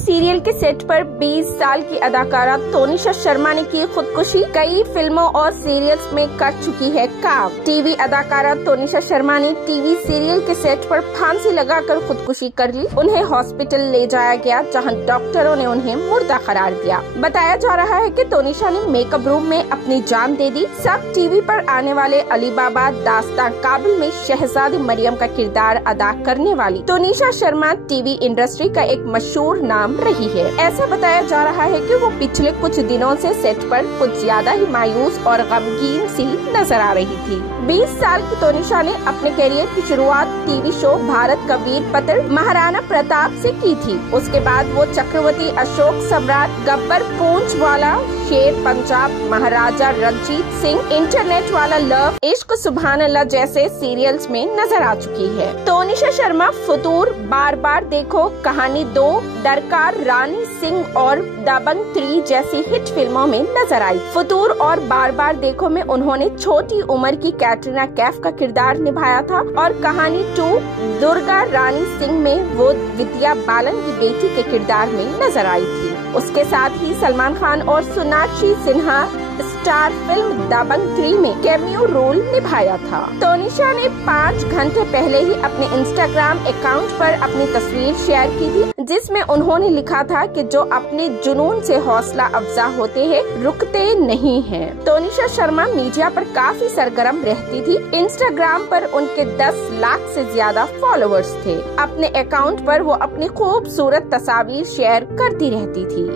Serial के set पर 20 साल की अदाकारा तोनिशा शर्मा ने की खुदकुशी। कई फिल्मों और सीरियल्स में कर चुकी है काम। टीवी अदाकारा तोनिशा शर्मा ने टीवी सीरियल के सेट पर फांसी लगाकर खुदकुशी कर ली। उन्हें हॉस्पिटल ले जाया गया, जहां डॉक्टरों ने उन्हें मुर्दा करार दिया। बताया जा रहा है कि तोनिशा ने मेकअप रूम में अपनी जान दे दी। सब टीवी पर आने वाले अलीबाबा दास्तान काबिल में शहजादी मरियम का किरदार अदा करने वाली तोनिशा शर्मा टीवी इंडस्ट्री का एक मशहूर नाम रही है। ऐसा बताया जा रहा है कि वो पिछले कुछ दिनों से सेट पर कुछ ज्यादा ही मायूस और गमगीन सी नजर आ रही थी। 20 साल की तोनिशा ने अपने करियर की शुरुआत टीवी शो भारत का वीर पत्र महाराणा प्रताप से की थी। उसके बाद वो चक्रवर्ती अशोक सम्राट, गब्बर पूंछवाला, शेर पंजाब, महाराजा रंजीत सिंह, इंटरनेट वाला लव, इश्क सुभान अल्लाह जैसे सीरियल्स में नजर आ चुकी है। तोनिशा शर्मा फुतूर, बार बार देखो, कहानी 2, दरकार, रानी सिंह और दबंग 3 जैसी हिट फिल्मों में नजर आई। फुतूर और बार बार देखो में उन्होंने छोटी उम्र की कैटरीना कैफ का किरदार निभाया था और कहानी 2, दुर्गा रानी सिंह में वो विद्या बालन की बेटी के किरदार में नजर आई थी। उसके साथ ही सलमान खान और सोनाक्षी सिन्हा स्टार फिल्म दबंग 3 में कैमियो रोल निभाया था। तोनिशा ने 5 घंटे पहले ही अपने इंस्टाग्राम अकाउंट पर अपनी तस्वीर शेयर की थी, जिसमें उन्होंने लिखा था कि जो अपने जुनून से हौसला अफजा होते हैं, रुकते नहीं हैं। तोनिशा शर्मा मीडिया पर काफी सरगर्म रहती थी। इंस्टाग्राम पर उनके 10 लाख से ज्यादा फॉलोअर्स थे। अपने अकाउंट पर वो अपनी खूबसूरत तस्वीर शेयर करती रहती थी।